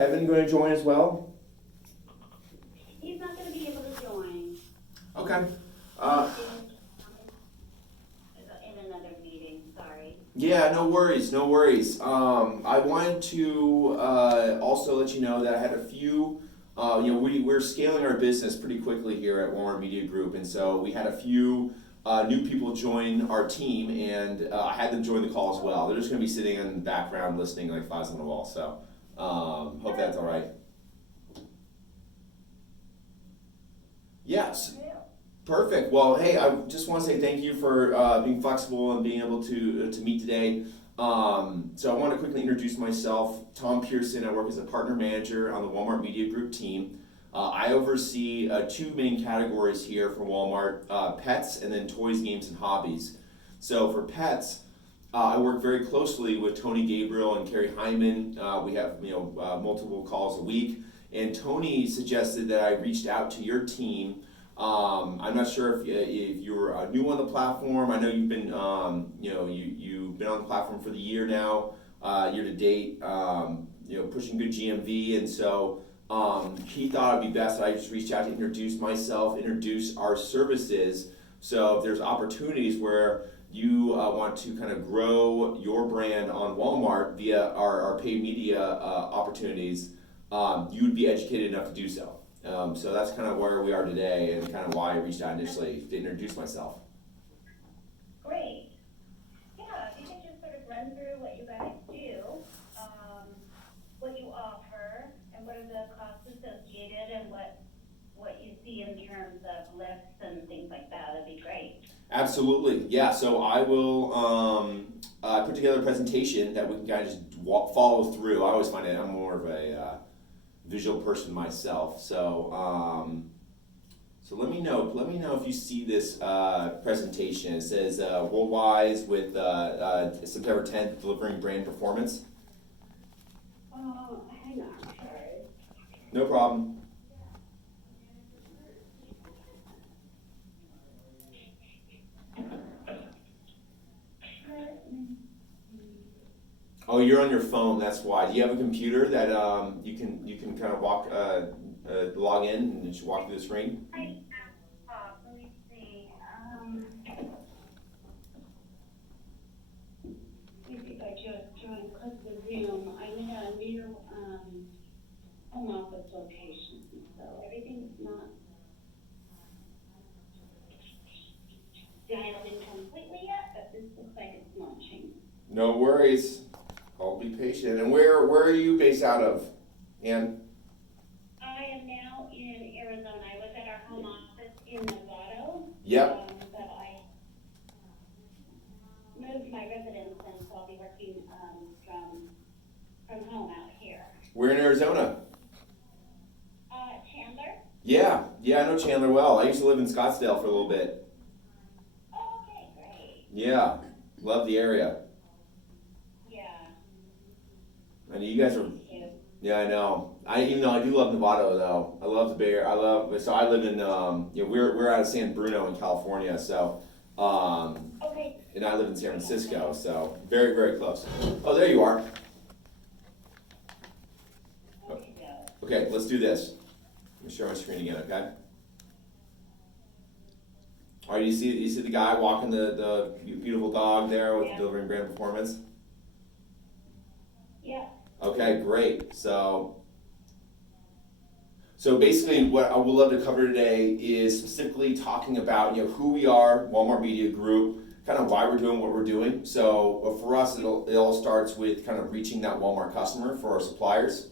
Evan going to join as well? He's not gonna be able to join. Okay. In another meeting, sorry. Yeah, no worries, no worries. I wanted to also let you know that I had a few, we're scaling our business pretty quickly here at Walmart Media Group, and so we had a few new people join our team, and I had them join the call as well. They're just going to be sitting in the background listening like flies on the wall, so hope that's all right. Yes. Perfect. Well, hey, I just want to say thank you for being flexible and being able to meet today. So I want to quickly introduce myself. Tom Pearson. I work as a partner manager on the Walmart Media Group team. I oversee two main categories here for Walmart: pets and then toys, games, and hobbies. So for pets, I work very closely with Tony Gabriel and Carrie Hyman. We have multiple calls a week, and Tony suggested that I reached out to your team. I'm not sure if you're new on the platform. I know you've been you've been on the platform for the year now, year to date. Pushing good GMV, and so he thought it'd be best that I just reach out to introduce myself, introduce our services. So if there's opportunities where you want to kind of grow your brand on Walmart via our paid media opportunities, you would be educated enough to do so. So that's kind of where we are today and kind of why I reached out initially to introduce myself. Great. Yeah, if you could just sort of run through what you guys do, what you offer, and what are the costs associated, and what you see in terms of lifts and things like that, that'd be great. Absolutely, yeah. So I will put together a presentation that we can kind of just follow through. I always find it, I'm more of a visual person myself. So let me know if you see this presentation. It says Worldwise with September 10th, delivering brand performance. Hang on, sorry. No problem. Oh, you're on your phone. That's why. Do you have a computer that you can kind of log in and just walk through the screen? Let me see. If I just click the Zoom, I'm in a new home office location, so everything's not dialed in completely yet, but this looks like it's launching. No worries. I'll be patient. And where are you based out of, Ann? I am now in Arizona. I was at our home office in Novato. Yep. But I moved my residence, and so I'll be working from home out here. We're in Arizona. Chandler? Yeah, I know Chandler well. I used to live in Scottsdale for a little bit. Oh, okay, great. Yeah, love the area. Yeah. I know you guys are. Yeah, I know. Even though I do love Novato though. I love the Bay Area. So I live in we're out of San Bruno in California. So Okay. and I live in San Francisco. So very very close. Oh, there you are. Okay, let's do this. Let me share my screen again, okay? All right, you see the guy walking the beautiful dog there with delivering brand performance? Yeah. Okay, great. So basically what I would love to cover today is specifically talking about who we are, Walmart Media Group, kind of why we're doing what we're doing. So for us, it all starts with kind of reaching that Walmart customer for our suppliers.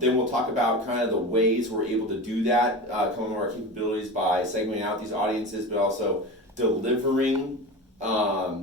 Then we'll talk about kind of the ways we're able to do that, coming to our capabilities by segmenting out these audiences, but also delivering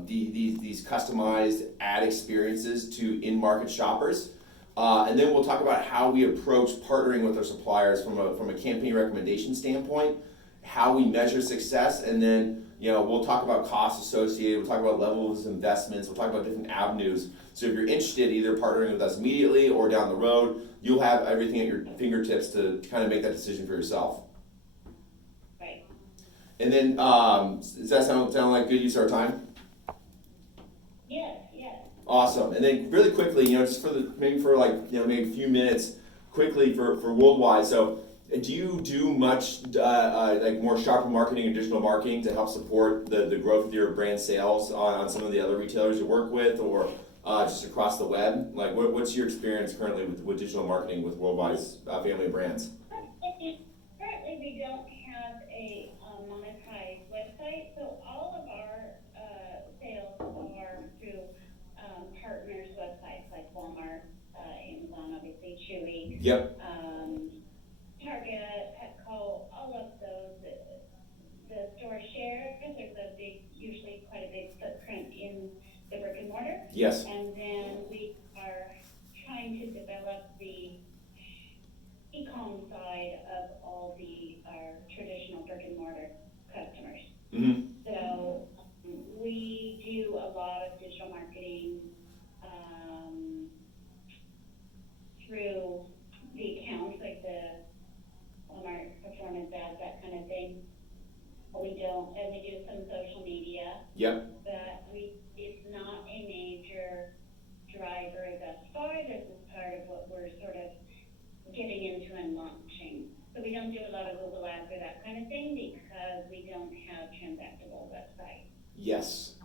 these customized ad experiences to in-market shoppers. And then we'll talk about how we approach partnering with our suppliers from a campaign recommendation standpoint, how we measure success, and then we'll talk about costs associated, we'll talk about levels of investments, we'll talk about different avenues. So if you're interested either partnering with us immediately or down the road, you'll have everything at your fingertips to kind of make that decision for yourself. Right. And then, does that sound like good use of our time? Yes, yes. Awesome. And then really quickly, just for like, maybe a few minutes quickly for Worldwide. So do you do much like more sharper marketing and digital marketing to help support the growth of your brand sales on some of the other retailers you work with, or just across the web? Like what's your experience currently with digital marketing with Worldwide's family of brands? Currently, we don't have a monetized website, so all of our sales are through partners' websites like Walmart, Amazon, obviously Chewy, Yep. Target, Petco, all of those. The store share, there's usually quite a big footprint in the brick and mortar. Yes. And then we are trying to develop the e-com side of all our traditional brick and mortar customers. Mm-hmm. So we do a lot of digital marketing through the accounts, like the Walmart performance ads, that kind of thing. We do some social media. Yep. But it's not a major driver thus far. This is part of what we're sort of getting into and launching. So we don't do a lot of Google Ads or that kind of thing because we don't have transactable websites. Yes,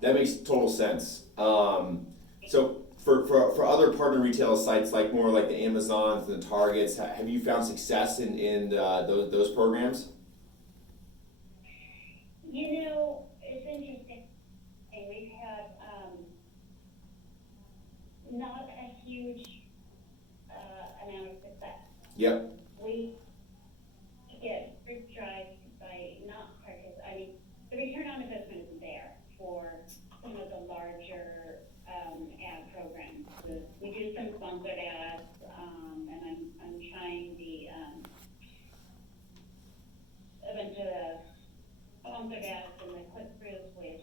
that makes total sense. So for other partner retail sites, like more like the Amazons and the Targets, have you found success in those programs? It's interesting. We've had not a huge amount of success. Yep. We get fruit drives by not participate. I mean, the return on investment isn't there for some of the larger ad programs. We do some sponsored ads, and I'm trying a bunch of sponsored ads and the click-throughs with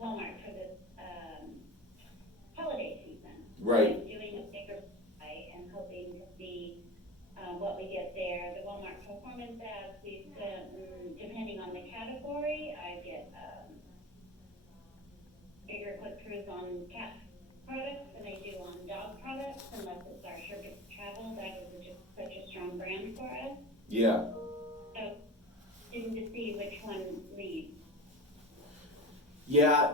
Walmart for this holiday season. Right. I'm doing a bigger site and hoping to see what we get there. The Walmart performance ads, depending on the category, I get bigger click-throughs on cat products than I do on dog products, unless it's our Sugar Travel. That is just such a strong brand for us. Yeah. So, looking to see which one leads. Yeah,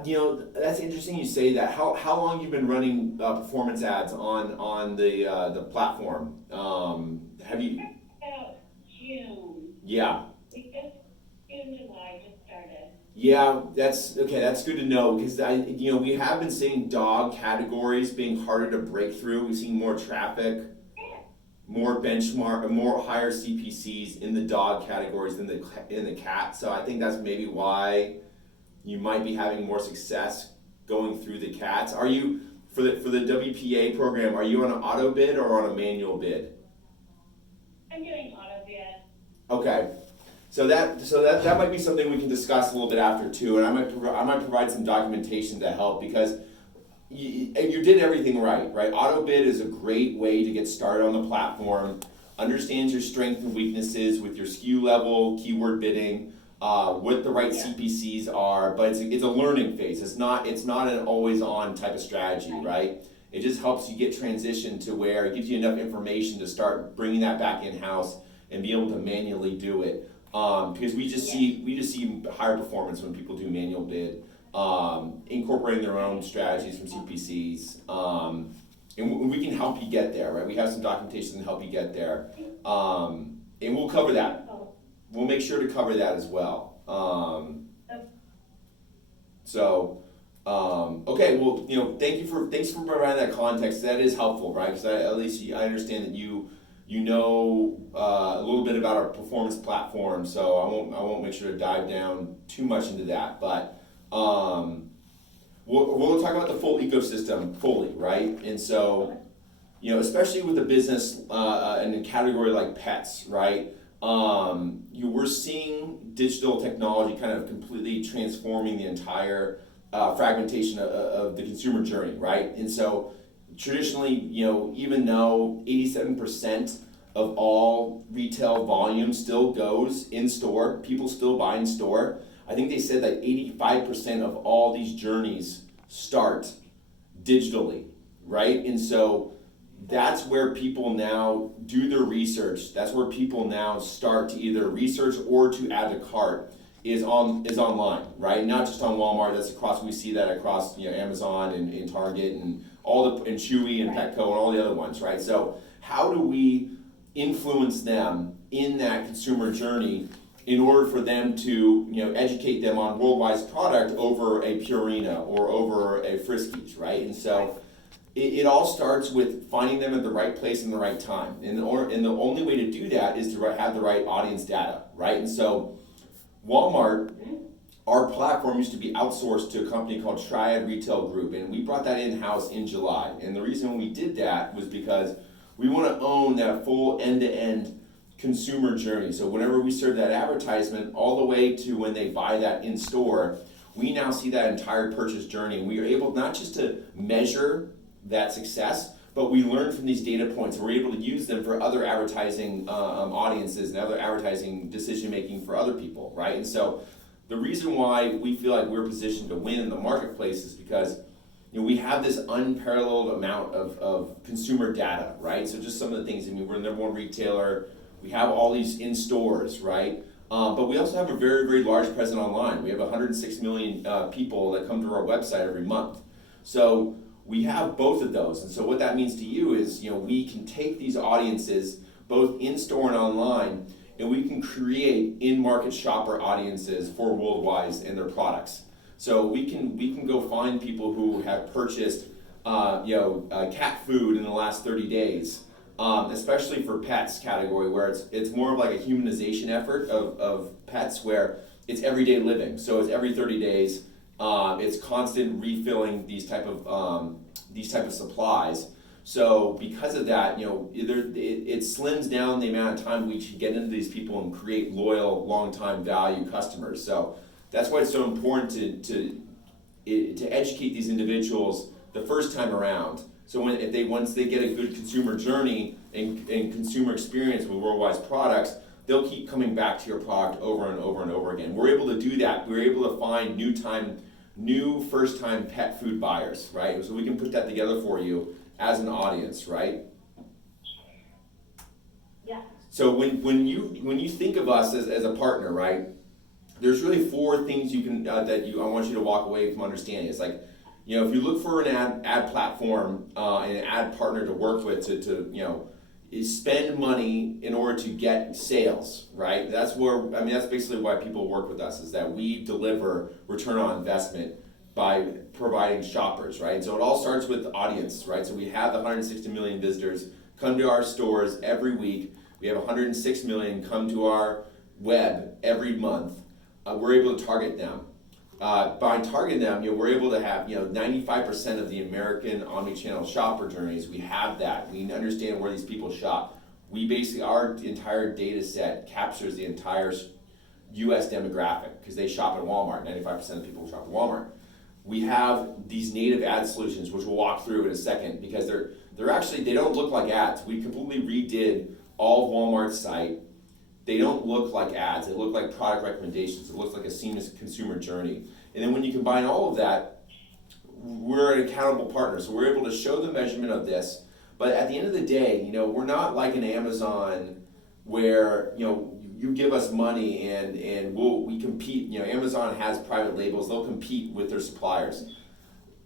that's interesting you say that. How long you been running performance ads on the platform? Have you? About June. Yeah. We just June, July just started. Yeah, that's okay. That's good to know because we have been seeing dog categories being harder to break through. We've seen more traffic, more benchmark, more higher CPCs in the dog categories than in the cat. So I think that's maybe why you might be having more success going through the cats. Are you for the WPA program? Are you on an auto bid or on a manual bid? I'm doing auto bid. Okay. So that might be something we can discuss a little bit after too, and I might provide some documentation to help because you did everything right. Auto bid is a great way to get started on the platform. Understands your strengths and weaknesses with your SKU level, keyword bidding, what the right CPCs are, but it's a learning phase. It's not an always on type of strategy, right? It just helps you get transitioned to where it gives you enough information to start bringing that back in house and be able to manually do it. Because we just see higher performance when people do manual bid, incorporating their own strategies from CPCs, and we can help you get there, right? We have some documentation to help you get there, and we'll cover that. We'll make sure to cover that as well. Okay. Well, thanks for providing that context. That is helpful, right? Because at least I understand that you know a little bit about our performance platform, so I won't make sure to dive down too much into that. But we'll talk about the full ecosystem fully, right? And so, especially with a business in a category like pets, right? We're seeing digital technology kind of completely transforming the entire fragmentation of the consumer journey, right? And so traditionally, even though 87% of all retail volume still goes in store, people still buy in store, I think they said that 85% of all these journeys start digitally, right? And so that's where people now do their research. That's where people now start to either research or to add to cart is online, right? Not just on Walmart. That's across. We see that across Amazon and Target and and Chewy and Petco and all the other ones, right? So how do we influence them in that consumer journey in order for them to educate them on Worldwide's product over a Purina or over a Friskies, right? And so it all starts with finding them at the right place and the right time. And the only way to do that is to have the right audience data, right? And so Walmart, our platform used to be outsourced to a company called Triad Retail Group, and we brought that in-house in July. And the reason we did that was because we want to own that full end-to-end consumer journey. So whenever we serve that advertisement all the way to when they buy that in store, we now see that entire purchase journey, and we are able not just to measure that success, but we learn from these data points, and we're able to use them for other advertising audiences and other advertising decision making for other people, right? And so the reason why we feel like we're positioned to win in the marketplace is because we have this unparalleled amount of consumer data, right? So just some of the things, we're the number one retailer, we have all these in stores, right? But we also have a very, very large presence online. We have 106 million people that come to our website every month. So we have both of those. And so what that means to you is, we can take these audiences, both in store and online, and we can create in-market shopper audiences for Worldwide and their products. So we can go find people who have purchased cat food in the last 30 days, especially for pets category, where it's more of like a humanization effort of pets, where it's everyday living. So it's every 30 days. It's constant refilling these type of supplies. So because of that, it slims down the amount of time we can get into these people and create loyal, long-time value customers. So that's why it's so important to educate these individuals the first time around. So once they get a good consumer journey and consumer experience with Worldwide's products, they'll keep coming back to your product over and over and over again. We're able to do that. We're able to find new first-time pet food buyers, right? So we can put that together for you as an audience, right? Yeah. So when you think of us as a partner, right? There's really four things you can I want you to walk away from understanding. It's like, if you look for an ad platform and an ad partner to work with to spend money in order to get sales, right? That's basically why people work with us, is that we deliver return on investment by providing shoppers, right? So it all starts with the audience, right? So we have the 160 million visitors come to our stores every week. We have 106 million come to our web every month. We're able to target them. By targeting them, we're able to have 95% of the American omnichannel shopper journeys. We have that. We understand where these people shop. Our entire data set captures the entire U.S. demographic, because they shop at Walmart. 95% of people shop at Walmart. We have these native ad solutions, which we'll walk through in a second, because they don't look like ads. We completely redid all of Walmart's site. They don't look like ads. They look like product recommendations. It looks like a seamless consumer journey. And then when you combine all of that, we're an accountable partner. So we're able to show the measurement of this. But at the end of the day, we're not like an Amazon where, you give us money and we compete. Amazon has private labels. They'll compete with their suppliers.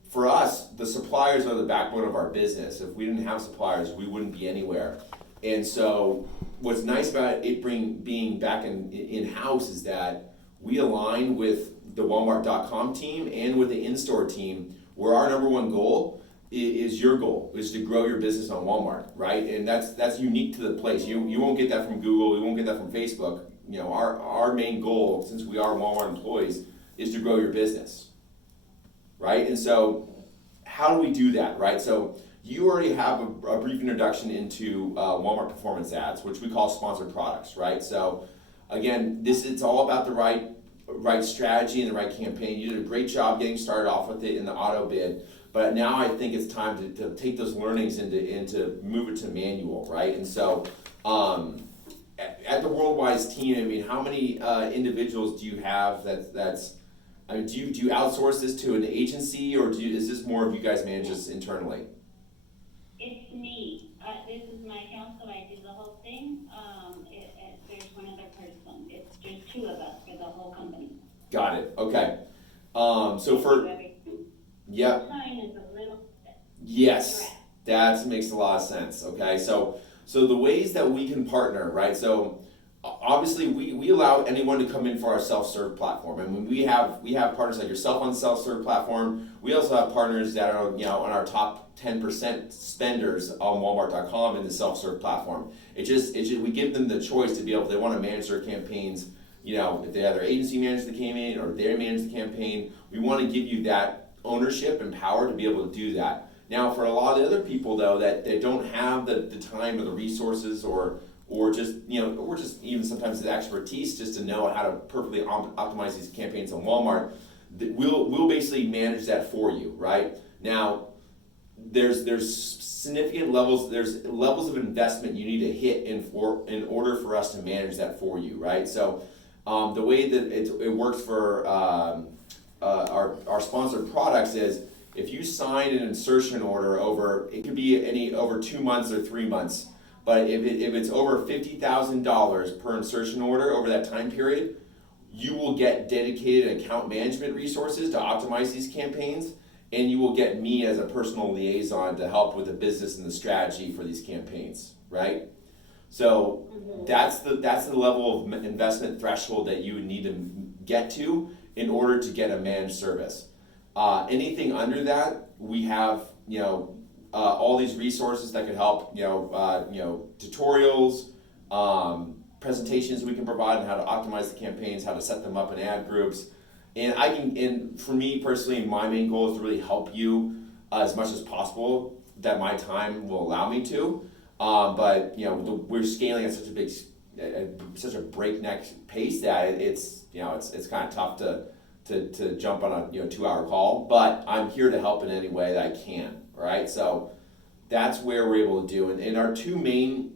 For us, the suppliers are the backbone of our business. If we didn't have suppliers, we wouldn't be anywhere. And so what's nice about it being back in-house is that we align with the Walmart.com team and with the in-store team, where our number one goal is your goal, is to grow your business on Walmart, right? And that's unique to the place. You won't get that from Google, you won't get that from Facebook. Our main goal, since we are Walmart employees, is to grow your business, right? And so how do we do that, right? So you already have a brief introduction into Walmart Performance Ads, which we call sponsored products, right? So again, it's all about the right strategy and the right campaign. You did a great job getting started off with it in the auto bid, but now I think it's time to take those learnings and to move it to manual, right? And so at the Worldwide team, how many individuals do you have that's I mean, do you outsource this to an agency, or is this more of you guys manage this internally? It's me. This is my account, so I do the whole thing. There's one other person. It's just two of us for the whole company. Got it. Okay. So for yep. Time is a little. Yes, that makes a lot of sense. Okay, so the ways that we can partner, right? So obviously we allow anyone to come in for our self-serve platform, and when we have partners like yourself on the self-serve platform. We also have partners that are on our top 10% spenders on Walmart.com in the self-serve platform. It just we give them the choice to be able, if they want to manage their campaigns. If they have their agency manage the campaign or they manage the campaign, we want to give you that ownership and power to be able to do that. Now, for a lot of the other people though that they don't have the time or the resources or just or just even sometimes the expertise just to know how to perfectly optimize these campaigns on Walmart, we'll basically manage that for you, right? Now, there's significant levels of investment you need to hit in order for us to manage that for you, right? So the way that it works for our sponsored products is if you sign an insertion order it could be over 2 months or 3 months, but if it's over $50,000 per insertion order over that time period, you will get dedicated account management resources to optimize these campaigns, and you will get me as a personal liaison to help with the business and the strategy for these campaigns, right? So that's the level of investment threshold that you would need to get to in order to get a managed service. Anything under that, we have all these resources that could help. Tutorials, presentations we can provide on how to optimize the campaigns, how to set them up in ad groups, and for me personally, my main goal is to really help you as much as possible that my time will allow me to. But we're scaling at such a breakneck pace that it's kind of tough to jump on a 2-hour call. But I'm here to help in any way that I can. Right, so that's where we're able to do. And our two main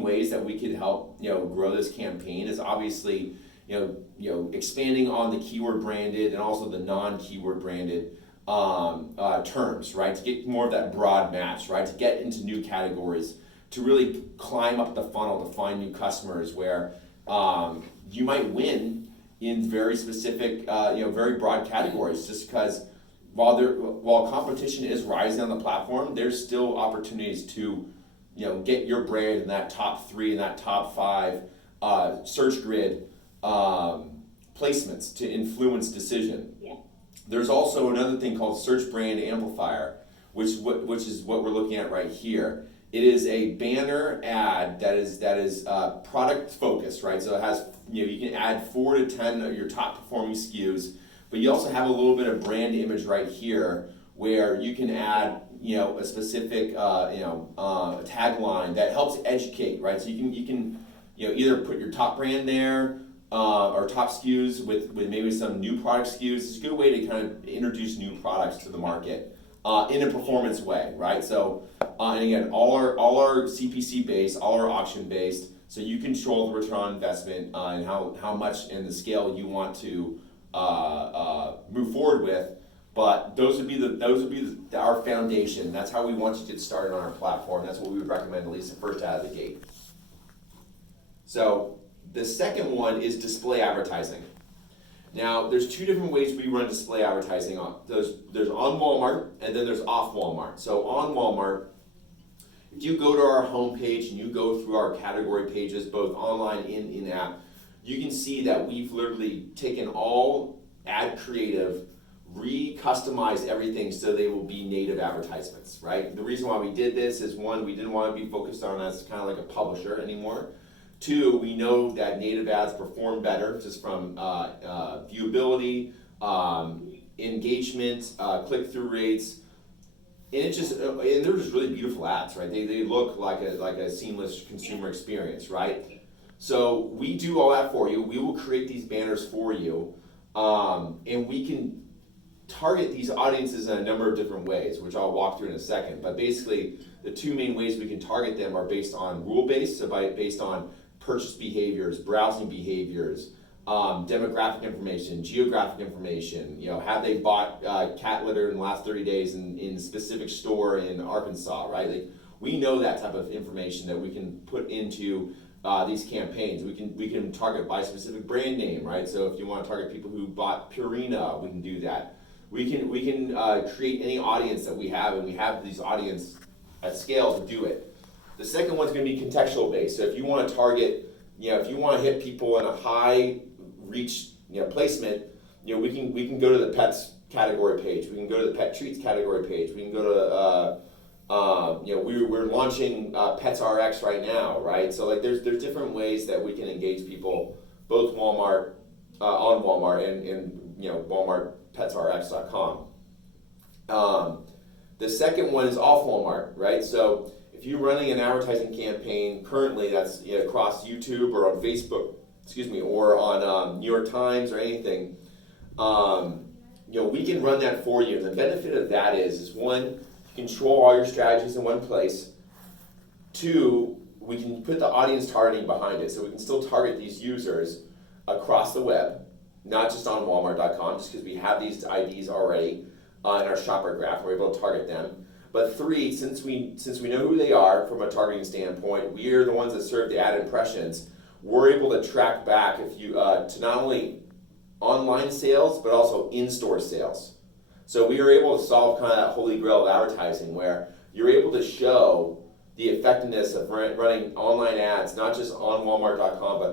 ways that we could help grow this campaign is obviously expanding on the keyword branded and also the non-keyword branded terms, right? To get more of that broad match, right? To get into new categories, to really climb up the funnel to find new customers where you might win in very specific, very broad categories. Just because while competition is rising on the platform, there's still opportunities to get your brand in that top 3 and that top 5 search grid placements to influence decision. Yeah. There's also another thing called Search Brand Amplifier, which is what we're looking at right here. It is a banner ad that is product focused, right? So it has you can add 4 to 10 of your top performing SKUs, but you also have a little bit of brand image right here where you can add a specific tagline that helps educate, right? So you can either put your top brand there or top SKUs with maybe some new product SKUs. It's a good way to kind of introduce new products to the market in a performance way, right? So and again, all our CPC based, all our auction based, so you control the return on investment and how much and the scale you want to move forward with. But those would be our foundation. That's how we want you to get started on our platform. That's what we would recommend, at least the first out of the gate. So the second one is display advertising. Now, there's 2 different ways we run display advertising. There's on Walmart and then there's off Walmart. So on Walmart, if you go to our homepage and you go through our category pages, both online and in-app, you can see that we've literally taken all ad creative, re-customized everything so they will be native advertisements, right? The reason why we did this is 1, we didn't want to be focused on as kind of like a publisher anymore. 2, we know that native ads perform better just from viewability, engagement, click-through rates, and they're just really beautiful ads, right? They look like a seamless consumer experience, right? So we do all that for you. We will create these banners for you, and we can target these audiences in a number of different ways, which I'll walk through in a second. But basically, the 2 main ways we can target them are based on rule-based, so based on purchase behaviors, browsing behaviors, demographic information, geographic information. Have they bought cat litter in the last 30 days in a specific store in Arkansas, right? Like, we know that type of information that we can put into these campaigns. We can target by specific brand name, right? So if you want to target people who bought Purina, we can do that. We can create any audience that we have, and we have these audience at scale to do it. The second one's going to be contextual based. So if you want to target, if you want to hit people in a high reach, placement, we can go to the pets category page. We can go to the pet treats category page. We can go to we're launching Pets RX right now, right? So like there's different ways that we can engage people, both Walmart on Walmart and WalmartPetsRx.com. The second one is off Walmart, right? So if you're running an advertising campaign currently that's across YouTube or on Facebook, or on New York Times or anything, we can run that for you. And the benefit of that is one, control all your strategies in one place. Two, we can put the audience targeting behind it, so we can still target these users across the web, not just on Walmart.com, just because we have these IDs already in our shopper graph, and we're able to target them. But three, since we know who they are from a targeting standpoint, we are the ones that serve the ad impressions. We're able to track back if you to not only online sales but also in-store sales. So we are able to solve kind of that holy grail of advertising, where you're able to show the effectiveness of running online ads, not just on Walmart.com, but